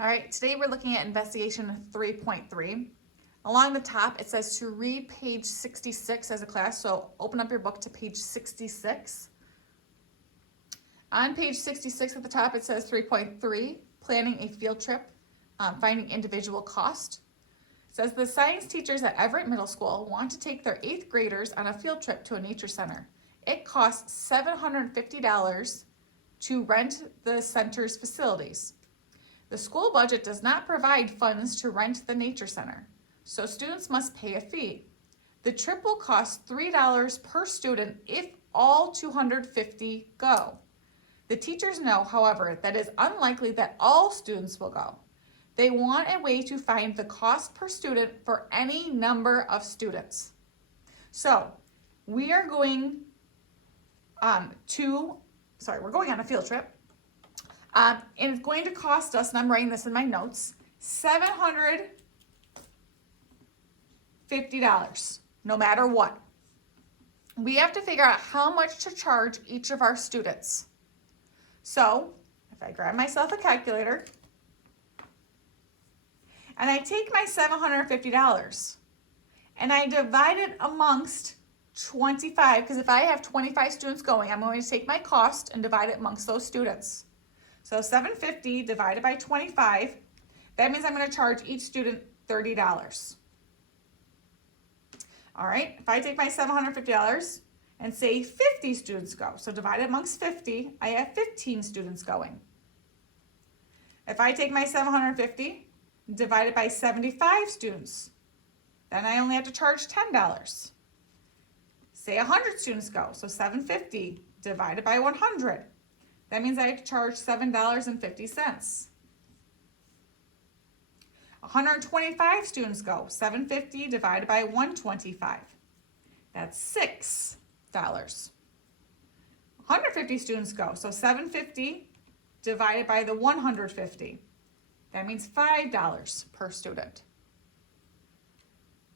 All right, today we're looking at investigation 3.3. Along the top, it says to read page 66 as a class, so open up your book to page 66. On page 66 at the top, it says 3.3, planning a field trip, finding individual cost. It says the science teachers at Everett Middle School want to take their 8th graders on a field trip to a nature center. It costs $750 to rent the center's facilities. The school budget does not provide funds to rent the nature center, so students must pay a fee. The trip will cost $3 per student if all 250 go. The teachers know, however, that it is unlikely that all students will go. They want a way to find the cost per student for any number of students. So we are going we're going on a field trip. And it's going to cost us, and I'm writing this in my notes, $750, no matter what. We have to figure out how much to charge each of our students. So, if I grab myself a calculator, and I take my $750, and I divide it amongst 25, because if I have 25 students going, I'm going to take my cost and divide it amongst those students. So 750 divided by 25, that means I'm going to charge each student $30. All right, if I take my $750 and say 50 students go, so divide it amongst 50, I have 15 students going. If I take my 750 divided by 75 students, then I only have to charge $10. Say 100 students go, so 750 divided by 100. That means I have to charge $7.50. 125 students go, 750 divided by 125. That's $6. 150 students go, so 750 divided by the 150. That means $5 per student.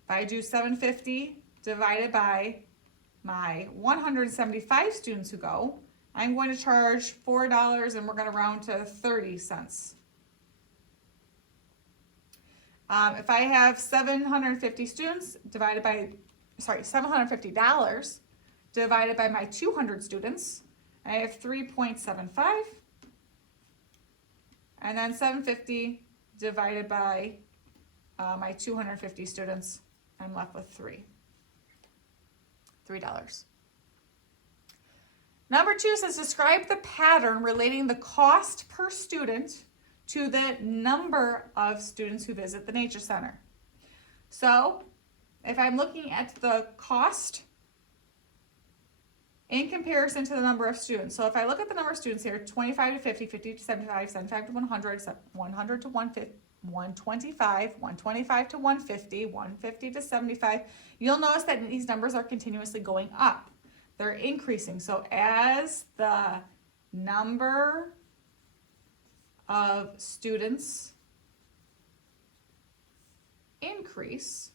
If I do 750 divided by my 175 students who go, I'm going to charge $4 and we're going to round to 30 cents. If I have 750 students $750 divided by my 200 students, I have 3.75. And then 750 divided by my 250 students, I'm left with $3. Number 2 says describe the pattern relating the cost per student to the number of students who visit the nature center. So if I'm looking at the cost in comparison to the number of students, so if I look at the number of students here, 25 to 50, 50 to 75, 75 to 100, 100 to 150, 125, 125 to 150, 150 to 75, you'll notice that these numbers are continuously going up. They're increasing. So as the number of students increases,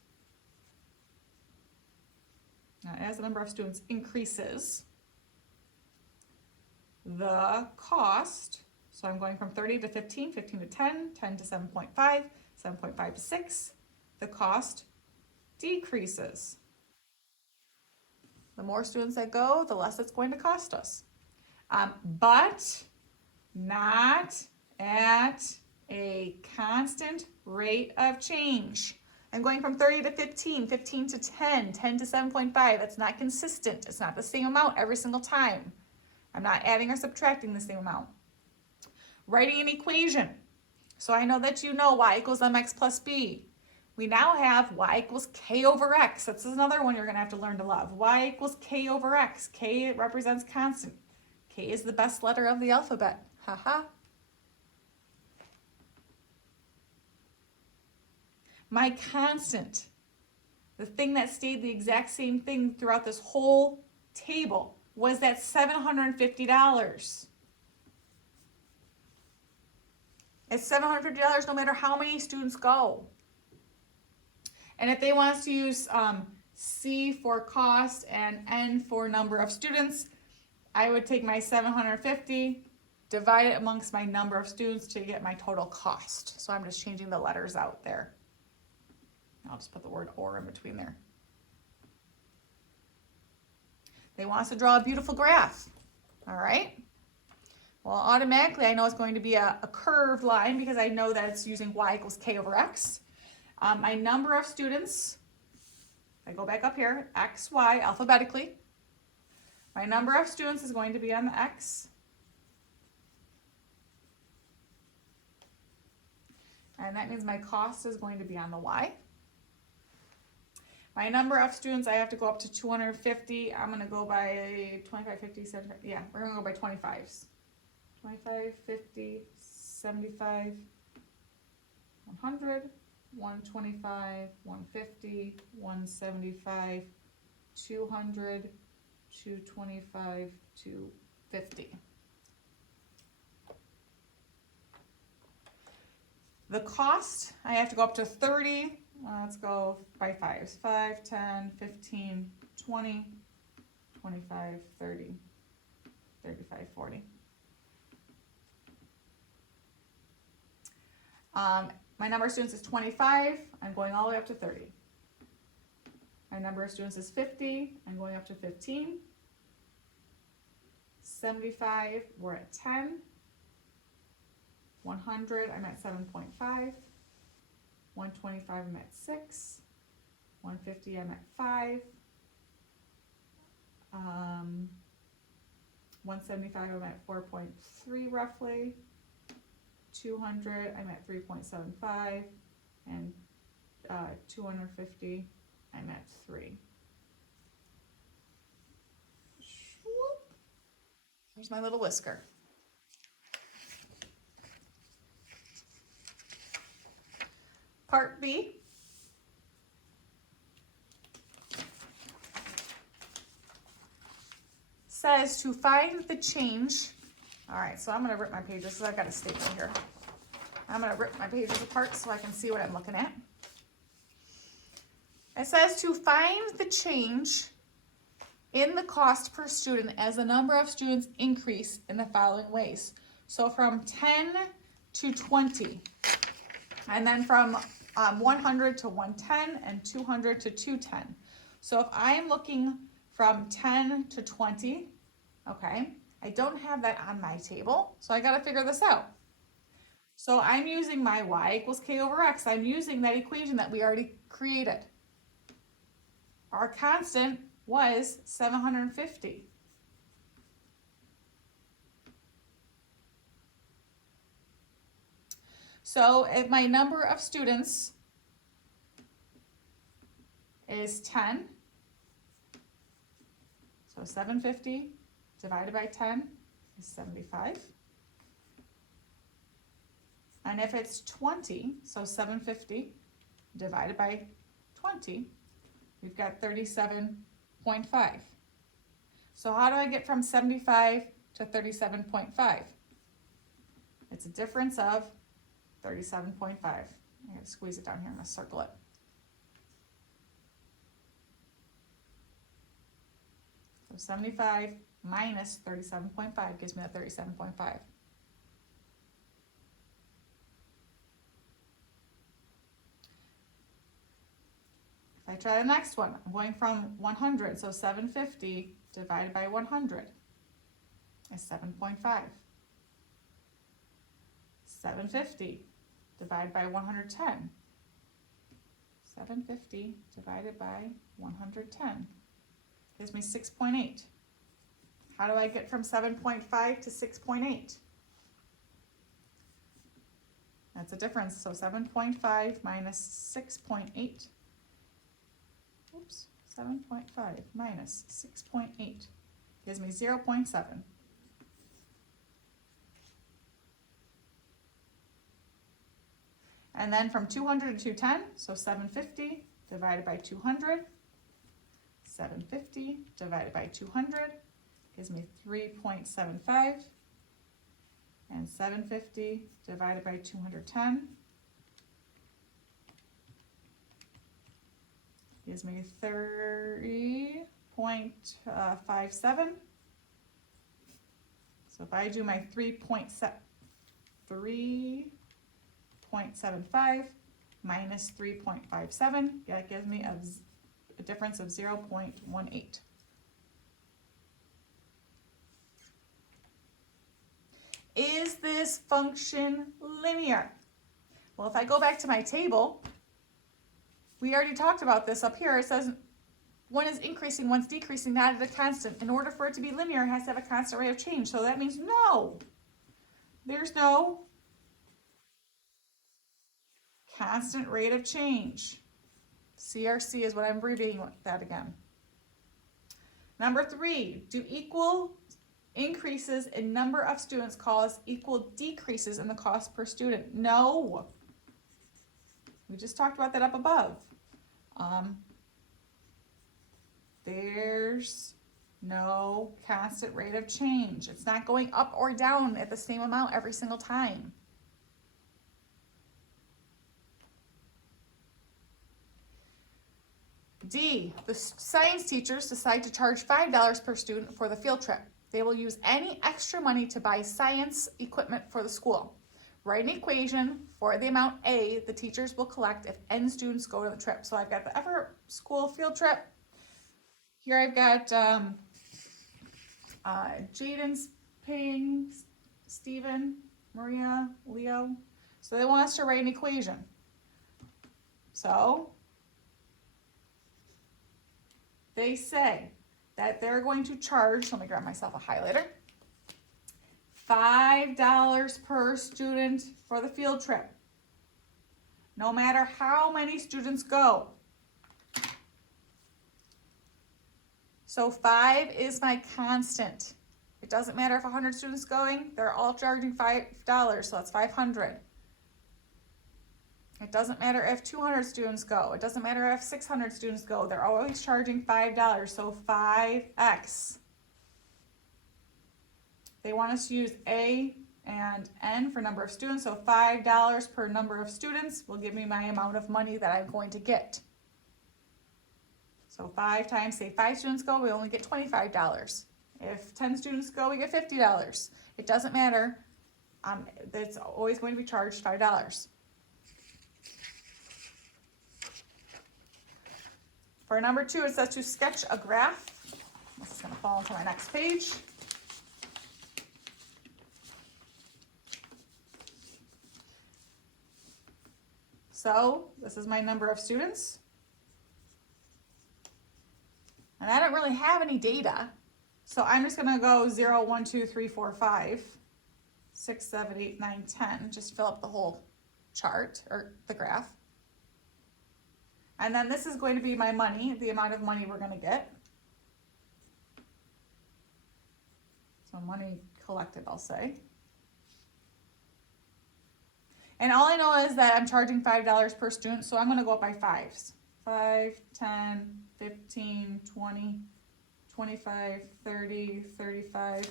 the cost, so I'm going from 30 to 15, 15 to 10, 10 to 7.5, 7.5 to 6, the cost decreases. The more students that go, the less it's going to cost us. But not at a constant rate of change. I'm going from 30 to 15, 15 to 10, 10 to 7.5. That's not consistent. It's not the same amount every single time. I'm not adding or subtracting the same amount. Writing an equation. So I know that you know y equals mx plus b. We now have y equals k over x. That's another one you're going to have to learn to love. Y equals k over x. K represents constant. K is the best letter of the alphabet. Haha. My constant, the thing that stayed the exact same thing throughout this whole table, was that $750. It's $750 no matter how many students go. And if they want us to use C for cost and N for number of students, I would take my 750 divide it amongst my number of students to get my total cost. So I'm just changing the letters out there. I'll just put the word or in between there. They want us to draw a beautiful graph. All right. Well, automatically I know it's going to be a curved line because I know that it's using y equals k over x. My number of students, I go back up here, x, y, alphabetically. My number of students is going to be on the x. And that means my cost is going to be on the y. My number of students, I have to go up to 250. I'm going to go by 25, 50, 75. Yeah, we're going to go by 25s. 25, 50, 75, 100, 125, 150, 175, 200, 225, 250. The cost, I have to go up to 30. Let's go by 5s. 5, 10, 15, 20, 25, 30, 35, 40. My number of students is 25. I'm going all the way up to 30. My number of students is 50. I'm going up to 15. 75, we're at 10. 100, I'm at 7.5. 125, I'm at 6. 150, I'm at 5. 175, I'm at 4.3 roughly. 200, I'm at 3.75. And 250, I'm at 3. Here's my little whisker. Part B. Says to find the change. All right, so I'm going to rip my pages because I've got a statement here. I'm going to rip my pages apart so I can see what I'm looking at. It says to find the change in the cost per student as the number of students increase in the following ways. So from 10 to 20, and then from 100 to 110 and 200 to 210. So if I'm looking from 10 to 20, okay, I don't have that on my table, so I got to figure this out. So I'm using my y equals k over x. I'm using that equation that we already created. Our constant was 750. So if my number of students is 10, so 750 divided by 10 is 75. And if it's 20, so 750 divided by 20, we've got 37.5. So how do I get from 75 to 37.5? It's a difference of 37.5. I gotta squeeze it down here, I'm gonna circle it. So 75 minus 37.5 gives me that 37.5. If I try the next one, I'm going from 100, so 750 divided by 100 is 7.5. 750 divided by 110. 750 divided by 110 gives me 6.8. How do I get from 7.5 to 6.8? That's a difference, so 7.5 minus 6.8. Oops, 7.5 minus 6.8 gives me 0.7. And then from 200 to 210, so 750 divided by 200. 750 divided by 200 gives me 3.75. And 750 divided by 210 gives me 30.57. So if I do my 3.75 minus 3.57, that gives me a difference of 0.18. Is this function linear? Well, if I go back to my table, we already talked about this up here. It says one is increasing, one's decreasing, not at a constant. In order for it to be linear, it has to have a constant rate of change. So that means no. There's no constant rate of change. CRC is what I'm abbreviating that again. Number 3, do equal increases in number of students cause equal decreases in the cost per student? No. We just talked about that up above. There's no constant rate of change. It's not going up or down at the same amount every single time. D, the science teachers decide to charge $5 per student for the field trip. They will use any extra money to buy science equipment for the school. Write an equation for the amount A the teachers will collect if N students go to the trip. So I've got the Everett School field trip. Here I've got Jaden's paying, Stephen, Maria, Leo. So they want us to write an equation. So they say that they're going to charge, let me grab myself a highlighter, $5 per student for the field trip, no matter how many students go. So 5 is my constant. It doesn't matter if 100 students going, they're all charging $5, so that's 500. It doesn't matter if 200 students go. It doesn't matter if 600 students go. They're always charging $5, so 5x. They want us to use A and N for number of students, so $5 per number of students will give me my amount of money that I'm going to get. So 5 times, say 5 students go, we only get $25. If 10 students go, we get $50. It doesn't matter. It's always going to be charged $5. For number 2, it says to sketch a graph. This is going to fall into my next page. So this is my number of students. And I don't really have any data. So I'm just going to go 0, 1, 2, 3, 4, 5, 6, 7, 8, 9, 10. Just fill up the whole chart or the graph. And then this is going to be my money, the amount of money we're going to get. So money collected, I'll say. And all I know is that I'm charging $5 per student, so I'm going to go up by 5s. 5, 10, 15, 20, 25, 30, 35,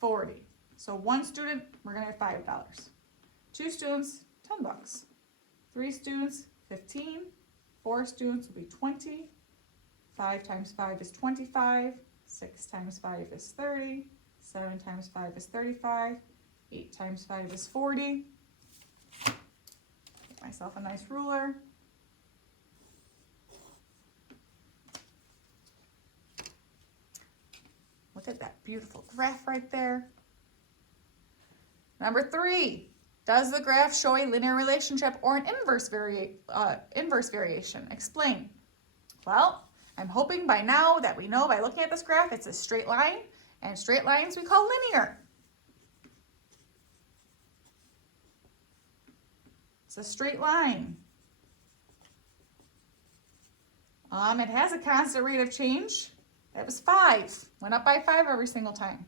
40. So 1 student, we're going to get $5. 2 students, $10. 3 students, 15. 4 students will be 20. 5 times 5 is 25. 6 times 5 is 30. 7 times 5 is 35. 8 times 5 is 40. Get myself a nice ruler. Look at that beautiful graph right there. Number 3. Does the graph show a linear relationship or an inverse variation? Explain. Well, I'm hoping by now that we know by looking at this graph it's a straight line, and straight lines we call linear. It's a straight line. It has a constant rate of change. That was 5. Went up by 5 every single time.